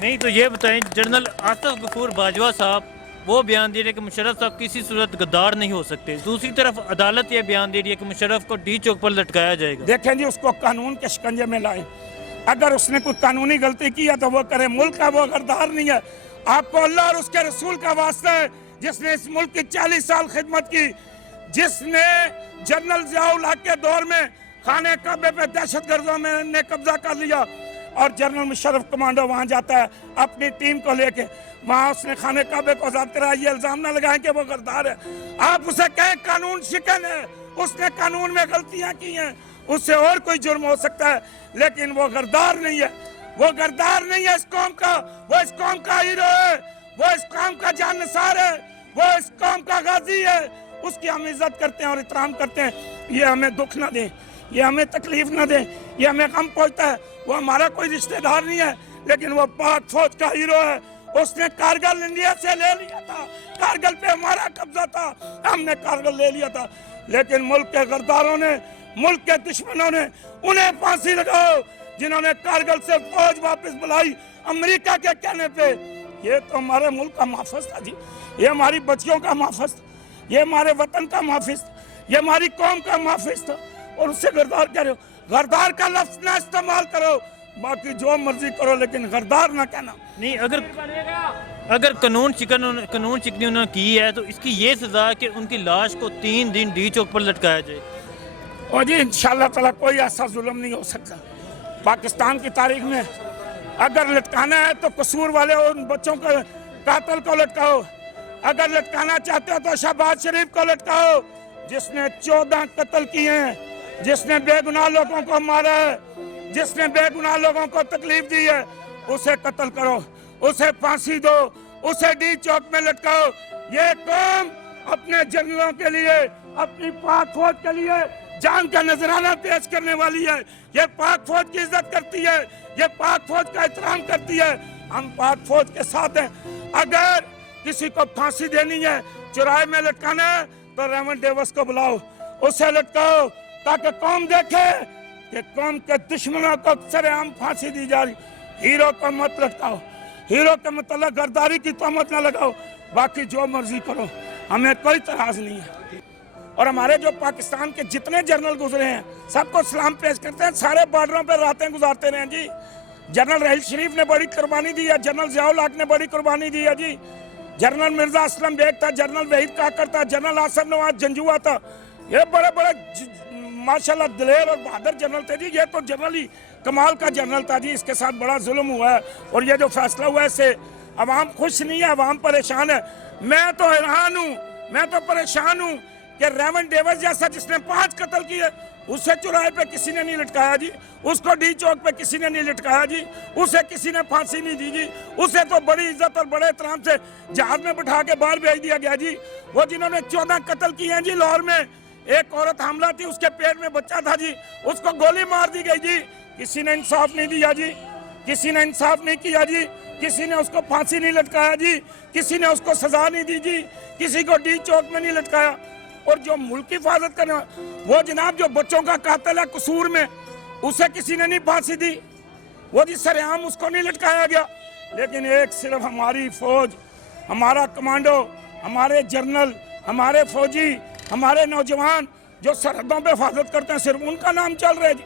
نہیں تو یہ بتائیں جنرل آصف غفور باجوہ صاحب وہ بیان دے رہے کہ مشرف صاحب کسی صورت غدار نہیں ہو سکتے، دوسری طرف عدالت یہ بیان دے رہی ہے کہ مشرف کو ڈی چوک پر لٹکایا جائے گا۔ دیکھیں جی اس کو قانون کے شکنجے میں لائیں، اگر اس نے کوئی قانونی غلطی کی ہے تو وہ کرے، ملک کا وہ غدار نہیں ہے۔ آپ کو اللہ اور اس کے رسول کا واسطہ ہے جس نے اس ملک کی 40 سال خدمت کی، جس نے جنرل ضیاء الحق کے دور میں خانہ کعبے پہ دہشت گردوں میں نے قبضہ کر لیا، اور جنرل مشرف کمانڈو وہاں جاتا ہے اپنی ٹیم کو لے کے، وہاں اس نے خانہ کعبے کو آزاد کرایا۔ یہ الزام نہ لگائیں کہ وہ غدار ہے، آپ اسے کہیں قانون شکن ہے، اس نے قانون میں غلطیاں کی ہیں، اس سے اور کوئی جرم ہو سکتا ہے، لیکن وہ غدار نہیں ہے، وہ غدار نہیں ہے اس قوم کا، وہ اس قوم کا ہیرو ہے، وہ اس قوم کا جان نثار ہے، وہ اس قوم کا غازی ہے، اس کی ہم عزت کرتے ہیں اور احترام کرتے ہیں۔ یہ ہمیں دکھ نہ دیں، یہ ہمیں تکلیف نہ دیں، یہ ہمیں غم پہنچتا ہے، وہ ہمارا کوئی رشتہ دار نہیں ہے، لیکن وہ پاک فوج کا ہیرو ہے۔ اس نے کارگل انڈیا سے لے لیا تھا، کارگل پہ ہمارا قبضہ تھا، ہم نے کارگل لے لیا تھا، لیکن ملک کے غداروں نے، ملک کے دشمنوں نے انہیں پھانسی لگاؤ جنہوں نے کارگل سے فوج واپس بلائی امریکہ کے کہنے پہ۔ یہ تو ہمارے ملک کا محافظ تھا جی، یہ ہماری بچیوں کا محافظ تھا، یہ ہمارے وطن کا محافظ تھا، یہ ہماری قوم کا محافظ تھا، اور اس سے غدار کہہ رہے ہو۔ غدار کا لفظ نہ استعمال کرو، باقی جو مرضی کرو، لیکن غدار نہ کہنا۔ نہیں اگر قانون شکنی انہوں نے کی ہے تو اس کی یہ سزا کہ ان کی لاش کو 3 دن ڈی چوک پر لٹکایا جائے۔ اور جی انشاءاللہ تعالیٰ کوئی ایسا ظلم نہیں ہو سکتا پاکستان کی تاریخ میں۔ اگر لٹکانا ہے تو قصور والے ان بچوں کو، قاتل کو لٹکاؤ، اگر لٹکانا چاہتے ہو تو شہباز شریف کو لٹکاؤ جس نے 14 قتل کیے ہیں، جس نے بے گناہ لوگوں کو مارا ہے، جس نے بے گناہ لوگوں کو تکلیف دی ہے، اسے قتل کرو، اسے پھانسی دو، اسے ڈی چوک میں لٹکاؤ۔ یہ قوم اپنے جنرلوں کے لیے، اپنی پاک فوج کے لیے جان کا نذرانہ پیش کرنے والی ہے، یہ پاک فوج کی عزت کرتی ہے، یہ پاک فوج کا احترام کرتی ہے، ہم پاک فوج کے ساتھ ہیں۔ اگر کسی کو پھانسی دینی ہے، چوراہے میں لٹکانا ہے تو ریمن ڈیوس کو بلاؤ، اسے لٹکاؤ تاکہ قوم دیکھے کہ قوم کے دشمنوں کو سر عام پھانسی دی جا رہی۔ ہیرو کو مت لٹکاؤ، ہیرو کے متعلق غداری کی تہمت نہ لگاؤ، باقی جو مرضی کرو، ہمیں کوئی اعتراض نہیں ہے۔ اور ہمارے جو پاکستان کے جتنے جنرل گزرے ہیں سب کو سلام پیش کرتے ہیں، سارے بارڈروں پہ راتیں گزارتے رہے ہیں جی۔ جنرل رحیل شریف نے بڑی قربانی دی ہے، جنرل ضیاء الحق نے بڑی قربانی دی ہے جی، جنرل مرزا اسلم بیگ تھا، جنرل وحید کاکر تھا، جنرل آصف نواز جنجوعہ تھا، یہ بڑے بڑے ماشاءاللہ دلیر اور بہادر جنرل تھے جی۔ یہ تو جنرل ہی کمال کا جنرل تھا جی، اس کے ساتھ بڑا ظلم ہوا ہے، اور یہ جو فیصلہ ہوا ہے اس سے عوام خوش نہیں ہے، عوام پریشان ہے۔ میں تو حیران ہوں، میں تو پریشان ہوں کہ ریمن ڈیوس جیسا جس نے 5 قتل کیے اسے چوراہے پہ کسی نے نہیں لٹکایا جی، اس کو ڈی چوک پہ کسی نے نہیں لٹکایا جی، اسے کسی نے پھانسی نہیں دی جی، اسے تو بڑی عزت اور بڑے احترام سے جہاز میں بٹھا کے باہر بھیج دیا گیا جی۔ وہ جنہوں نے 14 قتل کیے ہیں جی، لاہور میں ایک عورت حاملہ تھی، اس کے پیٹ میں بچہ تھا جی، اس کو گولی مار دی گئی جی، کسی نے انصاف نہیں دیا جی، کسی نے انصاف نہیں کیا جی، کسی نے اس کو پھانسی نہیں لٹکایا جی، کسی نے اس کو سزا نہیں دی جی، کسی کو ڈی چوک میں نہیں لٹکایا۔ اور جو ملک کی حفاظت کرنا، وہ جناب جو بچوں کا قاتل ہے قصور میں، اسے کسی نے نہیں پھانسی دی، وہ جی سر عام اس کو نہیں لٹکایا گیا، لیکن ایک صرف ہماری فوج، ہمارا کمانڈو، ہمارے جنرل، ہمارے فوجی، ہمارے نوجوان جو سرحدوں پہ حفاظت کرتے ہیں، صرف ان کا نام چل رہا ہے جی۔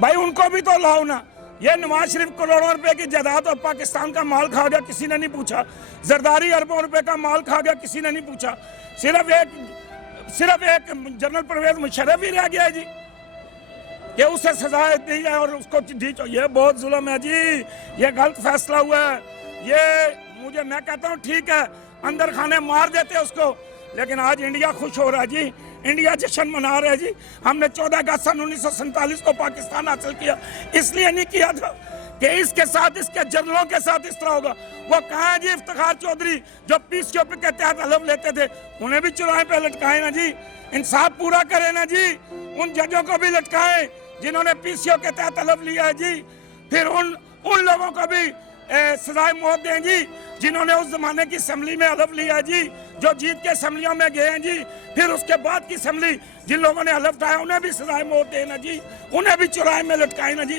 بھائی ان کو بھی تو لاؤ نا۔ یہ نواز شریف کروڑوں روپے کی جائیداد اور پاکستان کا مال کھا گیا، کسی نے نہیں پوچھا۔ زرداری اربوں روپے کا مال کھا گیا، کسی نے نہیں پوچھا۔ صرف ایک جنرل پرویز مشرف ہی رہ گیا ہے جی کہ اسے سزا دی ہے اور اس کو یہ بہت ظلم ہے جی، یہ غلط فیصلہ ہوا ہے۔ یہ میں کہتا ہوں ٹھیک ہے، اندر خانے مار دیتے اس کو، لیکن آج انڈیا خوش ہو رہا ہے جی، انڈیا جشن منا رہا ہے جی۔ ہم نے 14 اگست سن 1947 کو پاکستان حاصل کیا، اس لیے نہیں کیا تھا کہ اس کے ساتھ، اس کے جنرلوں کے ساتھ اس طرح ہوگا۔ وہ کہاں ہے جی افتخار چودھری جو PCOP کے تحت حلف لیتے تھے، انہیں بھی چوراہے پہ لٹکائے نا جی، انصاف پورا کرے نا جی، ان ججوں کو بھی لٹکائے جنہوں نے PCO کے تحت حلف لیا ہے جی، پھر ان لوگوں کو بھی سزائے موت دیں جی جنہوں نے اس زمانے کی اسمبلی میں حلف لیا ہے جی، جو جیت کے اسمبلیوں میں گئے ہیں جی، پھر اس کے بعد کی اسمبلی جن لوگوں نے حلف اٹھایا انہیں بھی سزائے موت دینا جی، انہیں بھی چوراہے میں لٹکائے نا جی۔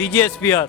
DGSPR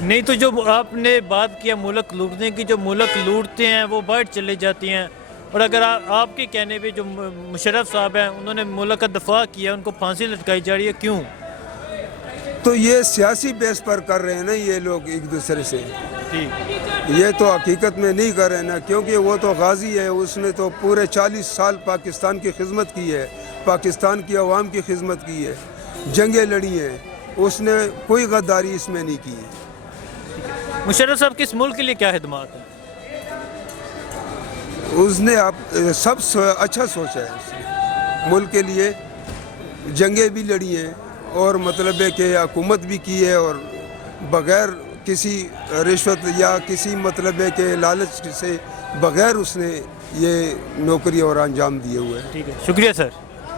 نہیں تو جو آپ نے بات کیا ملک لوٹنے کی، جو ملک لوٹتے ہیں وہ باہر چلے جاتی ہیں، اور اگر آپ کے کہنے پہ جو مشرف صاحب ہیں انہوں نے ملک کا دفاع کیا، ان کو پھانسی لٹکائی جا رہی ہے، کیوں؟ تو یہ سیاسی بیس پر کر رہے ہیں نا یہ لوگ ایک دوسرے سے، ٹھیک، یہ تو حقیقت میں نہیں کر رہے نا، کیونکہ وہ تو غازی ہے، اس نے تو پورے 40 سال پاکستان کی خدمت کی ہے، پاکستان کی عوام کی خدمت کی ہے، جنگیں لڑی ہیں، اس نے کوئی غداری اس میں نہیں کی ہے۔ مشرف صاحب کس ملک کے لیے کیا خدمات ہیں؟ اس نے سب اچھا سوچا ہے، اس نے ملک کے لیے جنگیں بھی لڑی ہیں، اور مطلب ہے کہ حکومت بھی کی ہے، اور بغیر کسی رشوت یا کسی مطلب ہے کہ لالچ سے بغیر اس نے یہ نوکری اور انجام دیے ہوئے ہیں۔ ٹھیک ہے، شکریہ سر۔